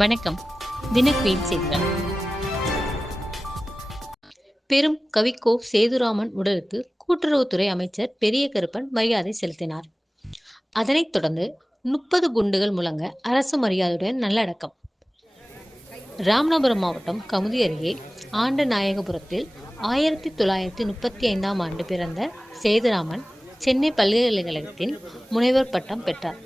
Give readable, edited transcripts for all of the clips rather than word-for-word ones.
வணக்கம். தினக்குயில் செய்திகள். பெரும் கவிக்கோ சேதுராமன் உடலுக்கு கூட்டுறவுத்துறை அமைச்சர் பெரிய கருப்பன் மரியாதை செலுத்தினார். அதனைத் தொடர்ந்து 30 குண்டுகள் முழங்க அரசு மரியாதையுடன் நல்லடக்கம். ராமநாதபுரம் மாவட்டம் கமுதி அருகே ஆண்டநாயகபுரத்தில் 1935ஆம் ஆண்டு பிறந்த சேதுராமன் சென்னை பல்கலைக்கழகத்தில் முனைவர் பட்டம் பெற்றார்.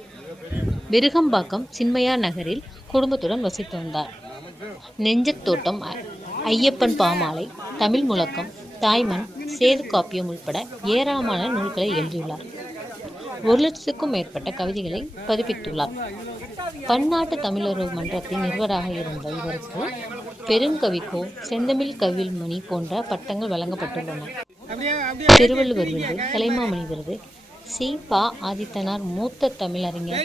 விருகம்பாக்கம் சின்மயா நகரில் குடும்பத்துடன் வசித்து வந்தார். நெஞ்சத்தோட்டம், ஐயப்பன் பாமாலை, தமிழ் முழக்கம், தாய்மண், சேது காப்பியம் உள்பட ஏராளமான நூல்களை எழுதியுள்ளார். 1,00,000க்கும் மேற்பட்ட கவிதைகளை பதிப்பித்துள்ளார். பன்னாட்டு தமிழர் மன்றத்தின் நிறுவனராக இருந்த இவருக்கு பெருங்கவிக்கோ, செந்தமிழ் கவிழ்மணி போன்ற பட்டங்கள் வழங்கப்பட்டுள்ளன. திருவள்ளுவர் விருது, கலைமாமணி விருது, சி. ப. ஆதித்தனார் மூத்த தமிழறிஞர்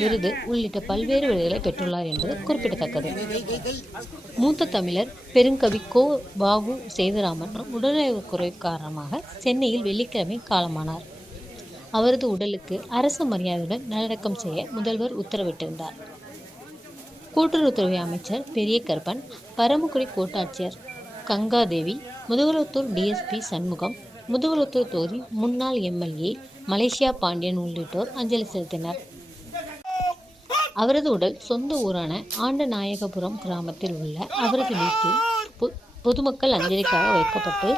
விருது உள்ளிட்ட பல்வேறு விருதுகளை பெற்றுள்ளார் என்பது குறிப்பிடத்தக்கது. மூத்த தமிழர் பெருங்கவிக்கோ வ. உ. சேதுராமன் உடல்நலக்குறைவு காரணமாக சென்னையில் வெள்ளிக்கிழமை காலமானார். அவரது உடலுக்கு அரசு மரியாதையுடன் நல்லடக்கம் செய்ய முதல்வர் உத்தரவிட்டிருந்தார். கூட்டுறவுத்துறை அமைச்சர் பெரிய கருப்பன், பரமக்குடி கோட்டாட்சியர் கங்காதேவி, முதுகுளத்தூர் டிஎஸ்பி சண்முகம், முதுகுளத்தூர் தொகுதி முன்னாள் எம்எல்ஏ மலேசியா பாண்டியன் உள்ளிட்டோர் அஞ்சலி செலுத்தினர். அவரது உடல் சொந்த ஊரான ஆண்டநாயகபுரம் கிராமத்தில் உள்ள அவரது வீட்டில் பொதுமக்கள் அஞ்சலிக்காக வைக்கப்பட்டு,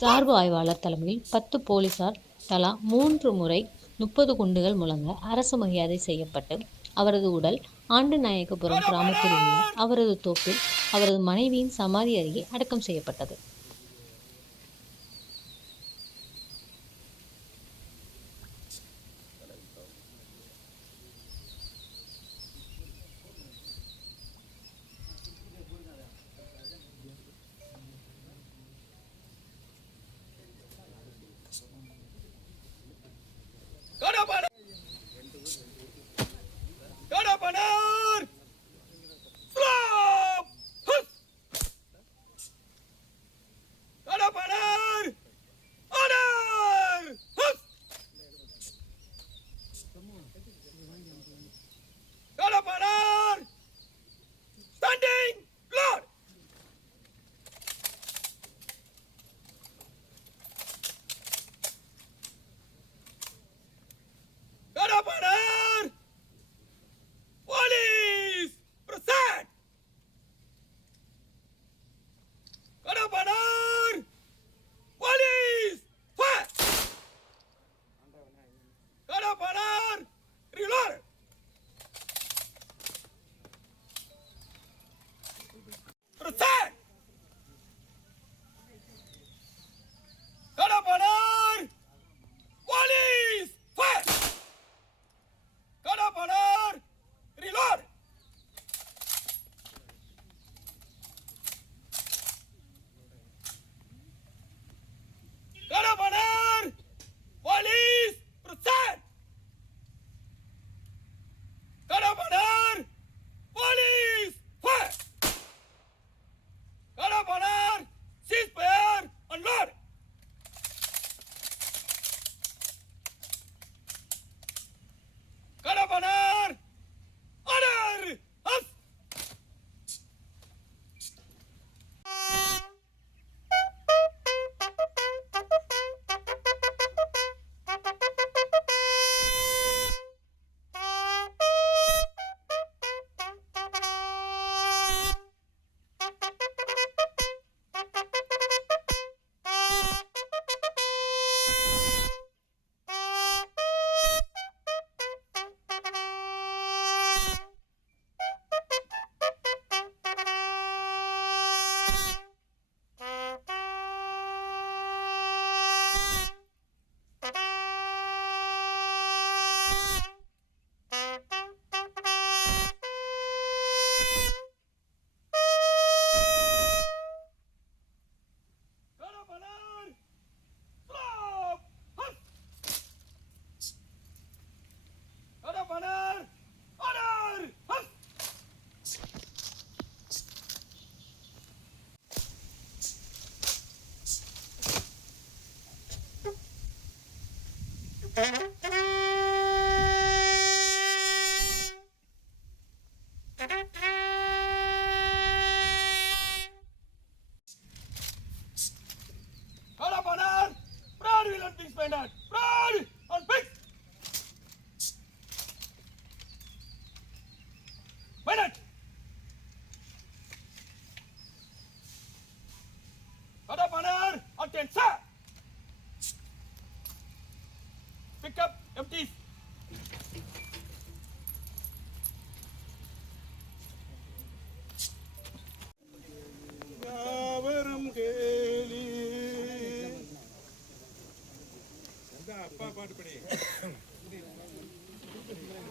சார்பு ஆய்வாளர் தலைமையில் 10 போலீசார் தலா 3 முறை 30 குண்டுகள் முழங்க அரசு மரியாதை செய்யப்பட்டு, அவரது உடல் ஆண்டநாயகபுரம் கிராமத்தில் உள்ள அவரது தோப்பில் அவரது மனைவியின் சமாதி அருகே அடக்கம் செய்யப்பட்டது.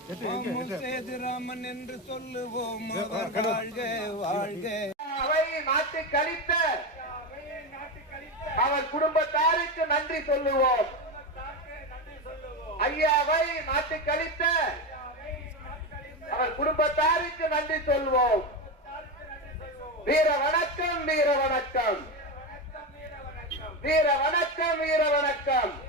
சேதுராமன் என்று சொல்லுவோம். அவர் வாழ்க வாழ்க. அவை நாட்டு கழித்த அவர் குடும்பத்தாருக்கு நன்றி சொல்லுவோம். ஐயாவை நாட்டு கழித்த அவர் குடும்பத்தாருக்கு நன்றி சொல்வோம். வீர வணக்கம், வீர வணக்கம், வீர வணக்கம், வீர வணக்கம்.